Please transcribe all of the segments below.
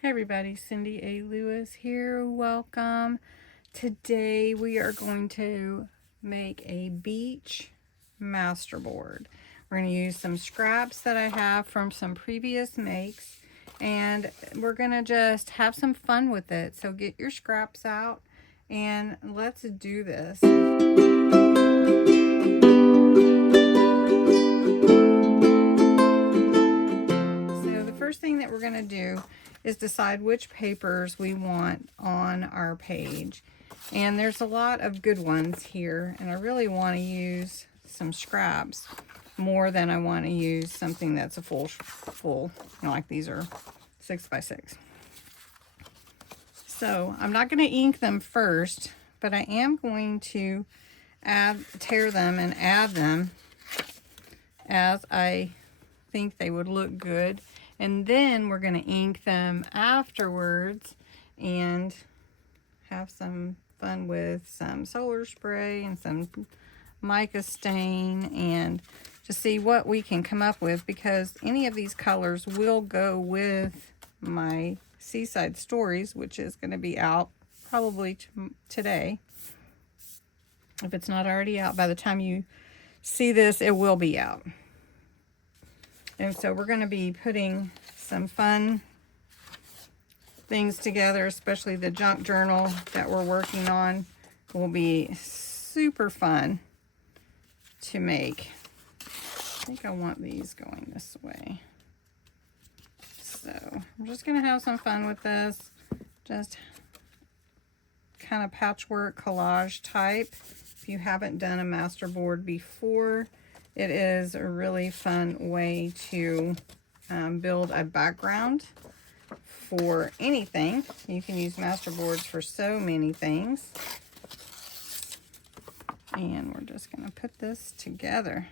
Hey everybody, Cindy A. Lewis here. Welcome. Today we are going to make a beach masterboard. We're going to use some scraps that I have from some previous makes, and we're going to just have some fun with it. So get your scraps out and let's do this. So the first thing that we're going to do is decide which papers we want on our page. And there's a lot of good ones here, and I really want to use some scraps more than I want to use something that's a full, like these are 6x6. So I'm not going to ink them first, but I am going to tear them and add them as I think they would look good. And then we're going to ink them afterwards and have some fun with some solar spray and some mica stain and just see what we can come up with, because any of these colors will go with my Seaside Stories, which is going to be out probably today. If it's not already out, by the time you see this, it will be out. And so we're going to be putting some fun things together, especially the junk journal that we're working on will be super fun to make. I think I want these going this way. So I'm just going to have some fun with this. Just kind of patchwork collage type. If you haven't done a masterboard before, it is a really fun way to build a background for anything. You can use masterboards for so many things. And we're just going to put this together.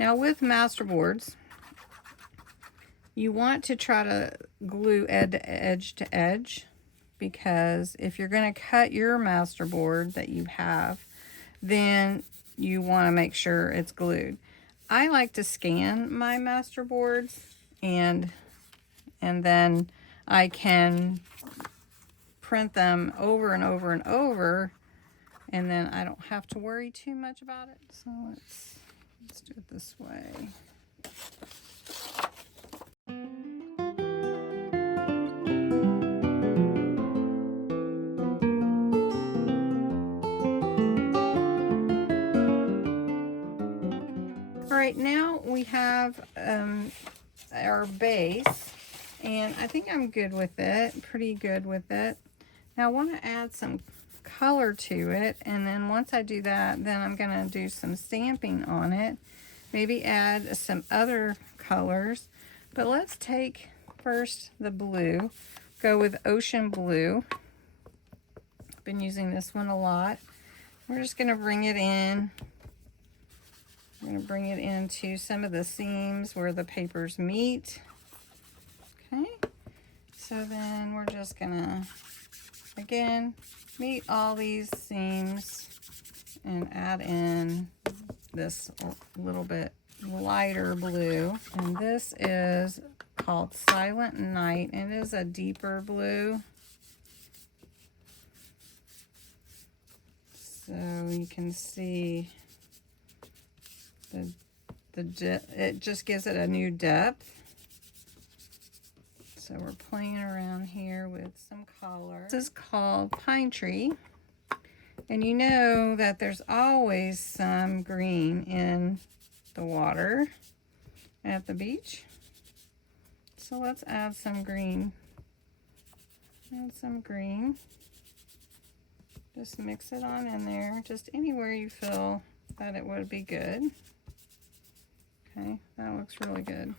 Now with masterboards, you want to try to glue edge to edge, because if you're going to cut your masterboard that you have, then you want to make sure it's glued. I like to scan my masterboards, and then I can print them over and over and over, and then I don't have to worry too much about it. So let's do it this way. All right, now we have our base, and I think I'm good with it, pretty good with it. Now I want to add some color to it, and then once I do that, then I'm going to do some stamping on it, maybe add some other colors. But let's take first the blue, go with ocean blue. I've been using this one a lot. We're just going to bring it in. I'm going to bring it into some of the seams where the papers meet. Okay, so then we're just going to, again, meet all these seams and add in this little bit lighter blue. And this is called Silent Night, and it is a deeper blue. So you can see it just gives it a new depth. So we're playing around here with some color. This is called Pine Tree. And you know that there's always some green in the water at the beach. So let's add some green. Add some green. Just mix it on in there, just anywhere you feel that it would be good. Okay, that looks really good.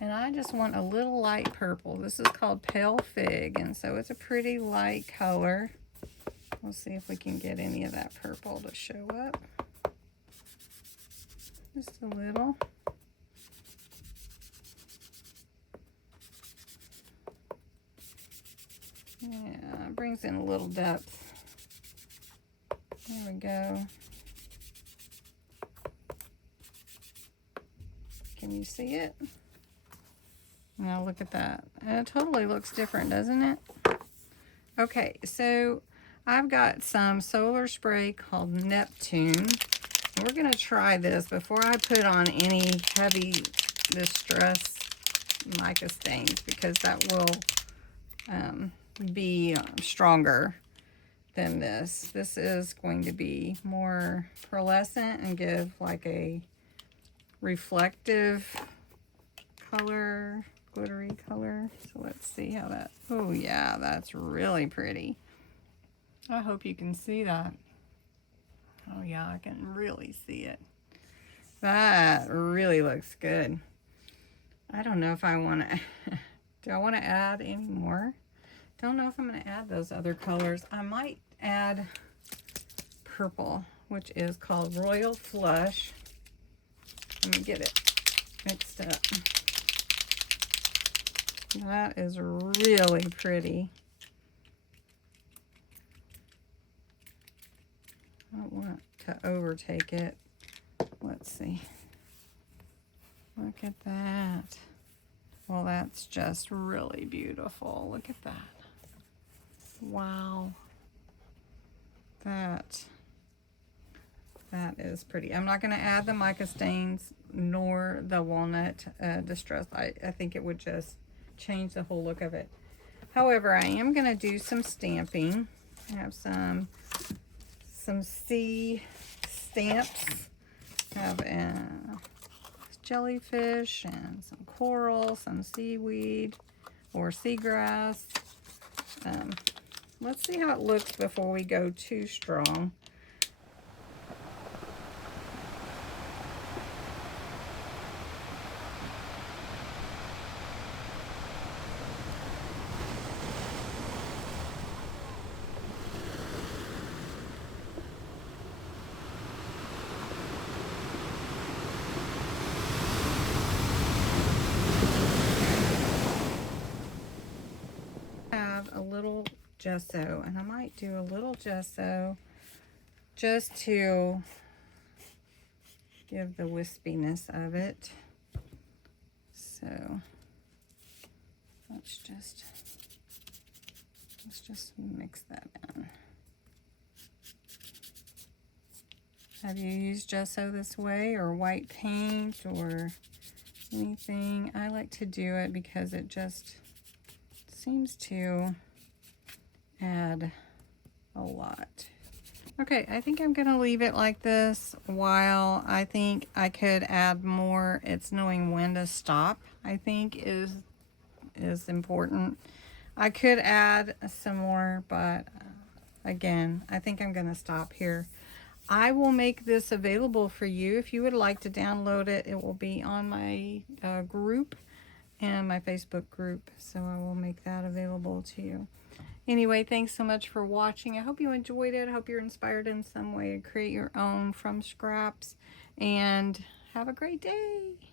And I just want a little light purple. This is called Pale Fig, and so it's a pretty light color. We'll see if we can get any of that purple to show up. Just a little. Yeah, it brings in a little depth. There we go. Can you see it? Now look at that. It totally looks different, doesn't it? Okay, so I've got some solar spray called Neptune. We're going to try this before I put on any heavy distress mica stains, because that will be stronger than this. This is going to be more pearlescent and give like a reflective color, glittery color. So let's see how that, oh yeah, that's really pretty. I hope you can see that. Oh yeah, I can really see it. That really looks good. I don't know if I want to, do I want to add any more? Don't know if I'm going to add those other colors. I might add purple, which is called Royal Flush. Let me get it mixed up. That is really pretty. I don't want to overtake it. Let's see. Look at that. Well, that's just really beautiful. Look at that. Wow. That is pretty. I'm not going to add the mica stains nor the walnut distress. I think it would just change the whole look of it. However, I am going to do some stamping. I have some sea stamps. I have jellyfish and some coral, some seaweed or seagrass. Let's see how it looks before we go too strong. A little gesso, and I might do a little gesso just to give the wispiness of it. So let's just mix that in. Have you used gesso this way, or white paint, or anything? I like to do it because it just seems to add a lot. Okay, I think I'm gonna leave it like this while I think I could add more. It's knowing when to stop, I think, is important. I could add some more, but again, I think I'm gonna stop here. I will make this available for you. If you would like to download it, it will be on my group and my Facebook group, so I will make that available to you. Anyway, thanks so much for watching. I hope you enjoyed it. I hope you're inspired in some way to create your own from scraps, and have a great day.